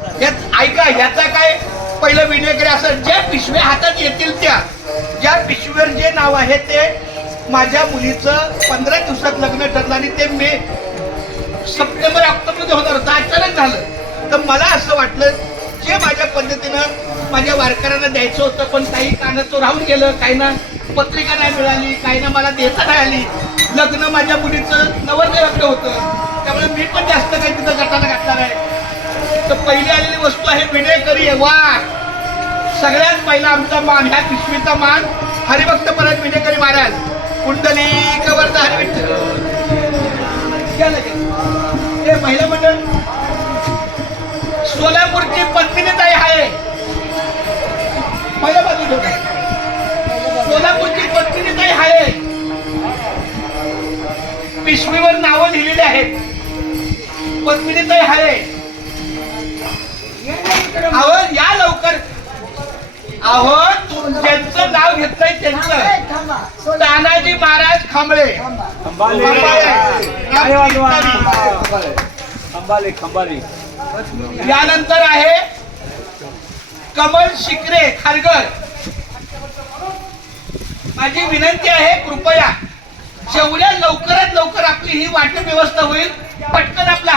ऐका, ह्याचा काय पहिलं विनेगरी असं ज्या पिशव्या हातात येतील त्या, ज्या पिशवीवर जे नाव आहे ते माझ्या मुलीचं 15 दिवसात लग्न ठरलं आणि ते मे सप्टेंबर ऑक्टोबर होणार होतं. अचानक झालं. तर मला असं वाटलं जे माझ्या पद्धतीनं माझ्या वारकऱ्यांना द्यायचं होतं, पण काही कानाचं राहून गेलं, काही ना पत्रिका नाही मिळाली, काही ना मला देता नाही आली. लग्न माझ्या मुलीचं नवरदेवाचं होतं, त्यामुळे मी पण जास्त काही तिथं गटाला घातला नाही. तर पहिली आलेली वस्तू आहे विनेकरी वार. सगळ्यात पहिला आमचा मान, ह्या पिशवीचा मान हरिभक्त परत विनेकरी महाराज. कुंडली कवरचा हरिविठ्ठल. हे महिला मंडळ सोलापूरची पद्मिनीताई आहे. पहिल्या बाजू सोलापूरची पद्मिनीताई आहे. पिशवीवर नावं लिहिलेली आहेत. पद्मिनीताई आहे. अहो या लवकर. अहो ज्यांचं नाव घेतलंय त्यांचं तानाजी महाराज खांबळे. यानंतर आहे कमल शिकरे खारघर. माझी विनंती आहे कृपया जेवढ्या लवकरात लवकर आपली ही वाटप व्यवस्था होईल, पटकन आपला